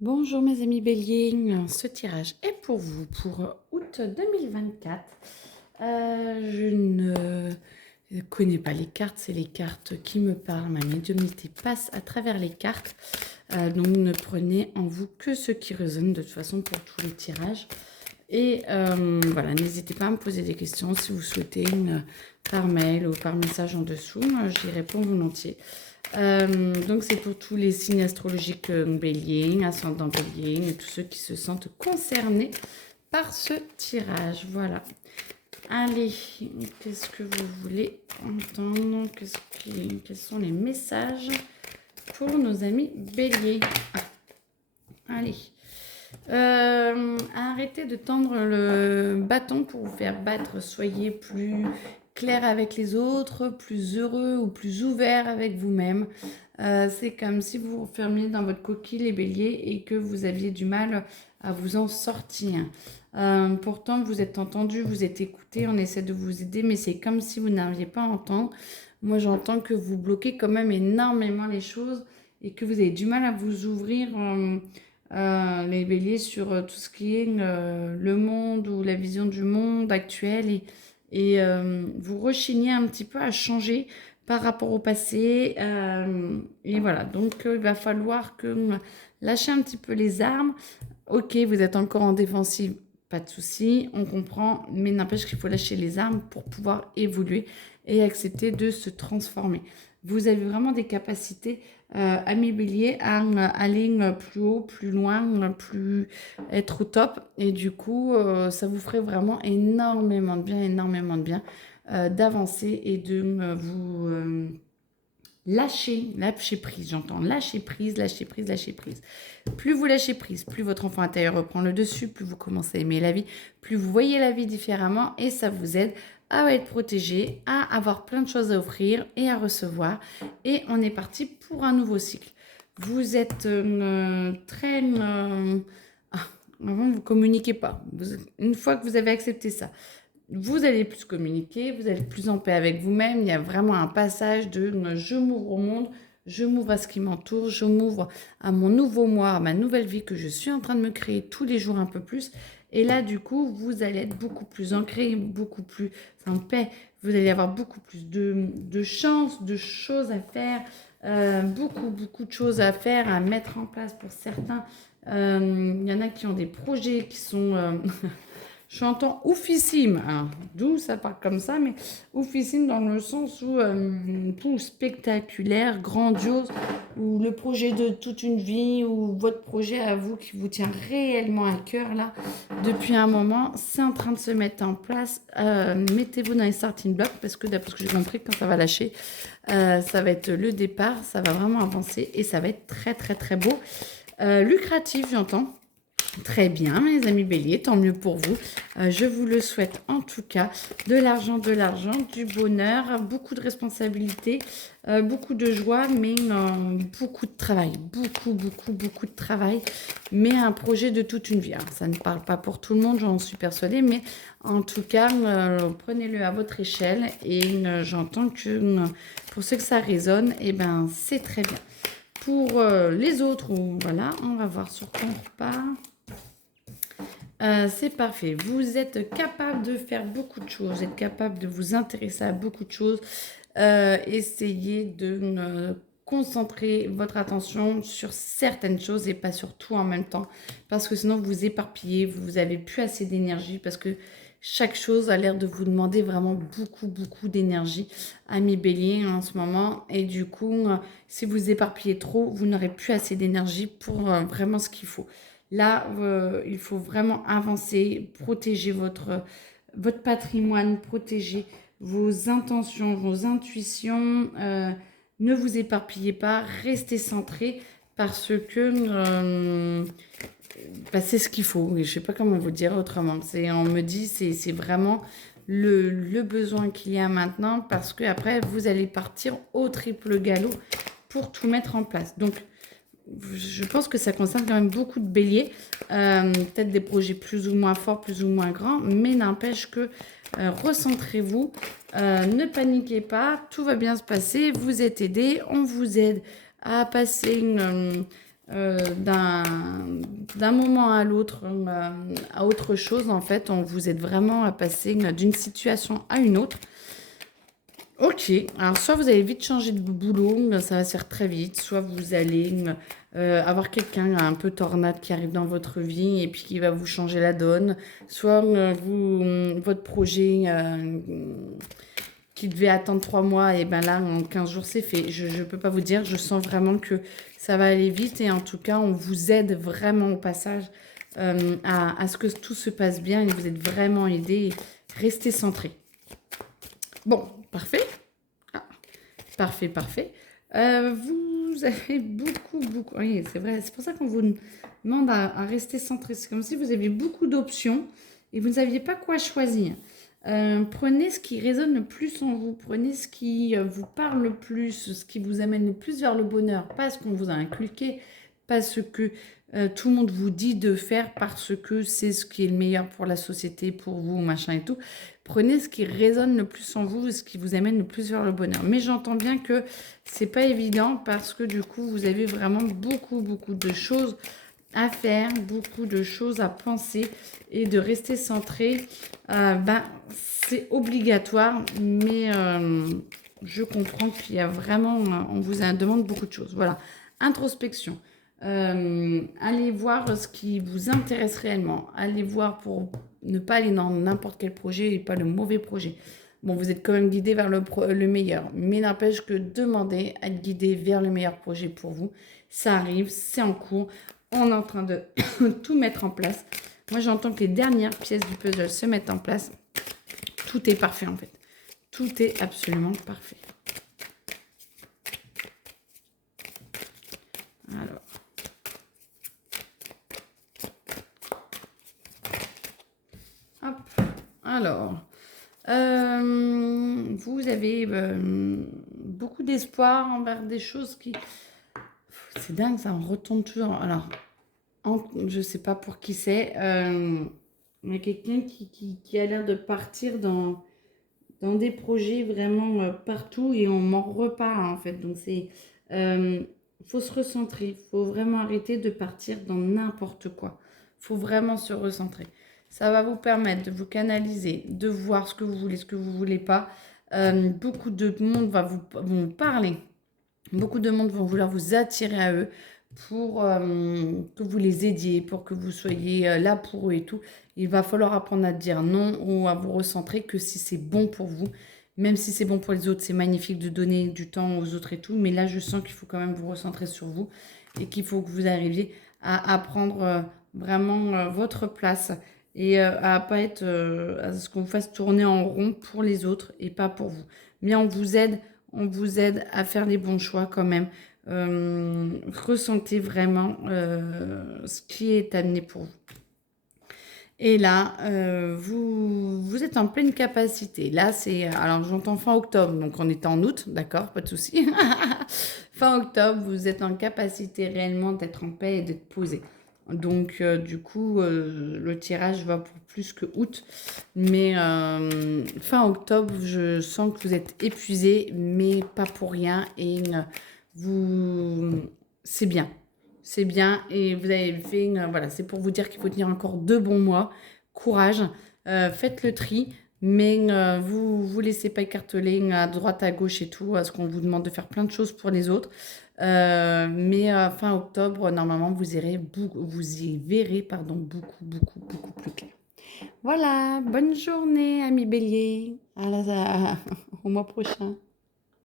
Bonjour mes amis béliers, ce tirage est pour vous pour août 2024. Je ne connais pas les cartes, c'est les cartes qui me parlent. Ma médiumnité passe à travers les cartes. Donc ne prenez en vous que ce qui résonne de toute façon pour tous les tirages. Et voilà, n'hésitez pas à me poser des questions si vous souhaitez, par mail ou par message en dessous. J'y réponds volontiers. Donc c'est pour tous les signes astrologiques bélier, ascendant bélier et tous ceux qui se sentent concernés par ce tirage. Voilà. Allez, qu'est-ce que vous voulez entendre? Quels sont les messages pour nos amis béliers? Allez. Arrêtez de tendre le bâton pour vous faire battre. Soyez plus clair avec les autres, plus heureux ou plus ouvert avec vous-même. C'est comme si vous vous fermiez dans votre coquille les béliers et que vous aviez du mal à vous en sortir. Pourtant, vous êtes entendu, vous êtes écouté, on essaie de vous aider, mais c'est comme si vous n'arriviez pas à entendre. Moi, j'entends que vous bloquez quand même énormément les choses et que vous avez du mal à vous ouvrir. Les béliers sur tout ce qui est le monde ou la vision du monde actuel et vous rechignez un petit peu à changer par rapport au passé et voilà, donc il va falloir que lâcher un petit peu les armes. Ok, vous êtes encore en défensive, pas de souci, on comprend, mais n'empêche qu'il faut lâcher les armes pour pouvoir évoluer et accepter de se transformer. Vous avez vraiment des capacités, amis bélier, à aller plus haut, plus loin, plus être au top. Et du coup, ça vous ferait vraiment énormément de bien d'avancer et de vous lâcher prise, j'entends. Lâcher prise, lâcher prise, lâcher prise. Plus vous lâchez prise, plus votre enfant intérieur reprend le dessus, plus vous commencez à aimer la vie, plus vous voyez la vie différemment et ça vous aide à être protégé, à avoir plein de choses à offrir et à recevoir. Et on est parti pour un nouveau cycle. Vous êtes très... avant, vous ne communiquez pas. Une fois que vous avez accepté ça, vous allez plus communiquer, vous allez plus en paix avec vous-même. Il y a vraiment un passage de je m'ouvre au monde, je m'ouvre à ce qui m'entoure, je m'ouvre à mon nouveau moi, à ma nouvelle vie que je suis en train de me créer tous les jours un peu plus. Et là, du coup, vous allez être beaucoup plus ancré, beaucoup plus en paix. Vous allez avoir beaucoup plus de chances, de choses à faire, beaucoup de choses à faire, à mettre en place pour certains. Il y en a qui ont des projets qui sont... J'entends oufissime, hein, d'où ça part comme ça, mais oufissime dans le sens où tout spectaculaire, grandiose, ou le projet de toute une vie, ou votre projet à vous qui vous tient réellement à cœur là, depuis un moment, c'est en train de se mettre en place. Mettez-vous dans les starting blocks parce que d'après ce que j'ai compris, quand ça va lâcher, ça va être le départ, ça va vraiment avancer et ça va être très beau. Lucratif, j'entends. Très bien, mes amis béliers, tant mieux pour vous. Je vous le souhaite en tout cas. De l'argent, du bonheur, beaucoup de responsabilités, beaucoup de joie, mais beaucoup de travail. Beaucoup de travail, mais un projet de toute une vie. Alors, ça ne parle pas pour tout le monde, j'en suis persuadée, mais en tout cas, prenez-le à votre échelle et j'entends que pour ceux que ça résonne, eh ben, c'est très bien. Pour les autres, voilà, on va voir sur quoi on repart. C'est parfait. Vous êtes capable de faire beaucoup de choses. Vous êtes capable de vous intéresser à beaucoup de choses. Essayez de concentrer votre attention sur certaines choses et pas sur tout en même temps. Parce que sinon, vous vous éparpillez. Vous n'avez plus assez d'énergie parce que chaque chose a l'air de vous demander vraiment beaucoup d'énergie, ami bélier, en ce moment. Et du coup, si vous éparpillez trop, vous n'aurez plus assez d'énergie pour vraiment ce qu'il faut. Là, il faut vraiment avancer, protéger votre patrimoine, protéger vos intentions, vos intuitions. Ne vous éparpillez pas, restez centré parce que c'est ce qu'il faut. Je ne sais pas comment vous dire autrement. On me dit c'est vraiment le besoin qu'il y a maintenant parce qu'après, vous allez partir au triple galop pour tout mettre en place. Donc, je pense que ça concerne quand même beaucoup de béliers, peut-être des projets plus ou moins forts, plus ou moins grands, mais n'empêche que recentrez-vous, ne paniquez pas, tout va bien se passer, vous êtes aidés, on vous aide à passer d'un moment à l'autre, à autre chose, en fait, on vous aide vraiment à passer d'une situation à une autre. Ok, alors soit vous allez vite changer de boulot, ça va se faire très vite, soit vous allez avoir quelqu'un un peu tornade qui arrive dans votre vie et puis qui va vous changer la donne, soit votre projet qui devait attendre 3 mois, et ben là, en 15 jours, c'est fait. Je ne peux pas vous dire, je sens vraiment que ça va aller vite et en tout cas, on vous aide vraiment au passage à ce que tout se passe bien et vous êtes vraiment aidé. Restez centré. Bon, parfait. Ah, parfait, parfait. Vous avez beaucoup... Oui, c'est vrai, c'est pour ça qu'on vous demande à rester centré. C'est comme si vous aviez beaucoup d'options et vous ne saviez pas quoi choisir. Prenez ce qui résonne le plus en vous, prenez ce qui vous parle le plus, ce qui vous amène le plus vers le bonheur, pas ce qu'on vous a inculqué, pas ce que tout le monde vous dit de faire parce que c'est ce qui est le meilleur pour la société, pour vous, machin et tout. Prenez ce qui résonne le plus en vous, ce qui vous amène le plus vers le bonheur. Mais j'entends bien que c'est pas évident parce que du coup, vous avez vraiment beaucoup de choses à faire, beaucoup de choses à penser et de rester centré, c'est obligatoire, mais je comprends qu'il y a vraiment, on vous demande beaucoup de choses. Voilà, introspection. Allez voir ce qui vous intéresse réellement. Allez voir pour ne pas aller dans n'importe quel projet et pas le mauvais projet. Bon, vous êtes quand même guidé vers le meilleur, mais n'empêche que demandez à être guidé vers le meilleur projet pour vous. Ça arrive, c'est en cours. On est en train de tout mettre en place. Moi, j'entends que les dernières pièces du puzzle se mettent en place. Tout est parfait, en fait. Tout est absolument parfait. Alors. Hop. Alors. Vous avez beaucoup d'espoir envers des choses qui... C'est dingue, ça, on retombe toujours. Alors, je ne sais pas pour qui c'est. Il y a quelqu'un qui a l'air de partir dans des projets vraiment partout et on m'en repart en fait. Donc, faut se recentrer. Faut vraiment arrêter de partir dans n'importe quoi. Faut vraiment se recentrer. Ça va vous permettre de vous canaliser, de voir ce que vous voulez, ce que vous voulez pas. Beaucoup de monde vont vous parler. Beaucoup de monde vont vouloir vous attirer à eux pour que vous les aidiez, pour que vous soyez là pour eux et tout. Il va falloir apprendre à dire non ou à vous recentrer que si c'est bon pour vous. Même si c'est bon pour les autres, c'est magnifique de donner du temps aux autres et tout. Mais là, je sens qu'il faut quand même vous recentrer sur vous et qu'il faut que vous arriviez à prendre vraiment votre place et à pas être à ce qu'on vous fasse tourner en rond pour les autres et pas pour vous. Mais on vous aide à faire les bons choix quand même. Ressentez vraiment ce qui est amené pour vous. Et là, vous êtes en pleine capacité. Là, alors, j'entends fin octobre, donc on est en août, d'accord, pas de souci. Fin octobre, vous êtes en capacité réellement d'être en paix et d'être posé. Donc, du coup, le tirage va pour plus que août. Mais fin octobre, je sens que vous êtes épuisé, mais pas pour rien. Et c'est bien. C'est bien. Et vous avez fait, voilà, c'est pour vous dire qu'il faut tenir encore 2 bons mois. Courage. Faites le tri. Mais vous laissez pas écarteler à droite, à gauche et tout, parce qu'on vous demande de faire plein de choses pour les autres. Mais fin octobre, normalement, vous y verrez pardon, beaucoup plus clair. Voilà, bonne journée, amis bélier. Au mois prochain.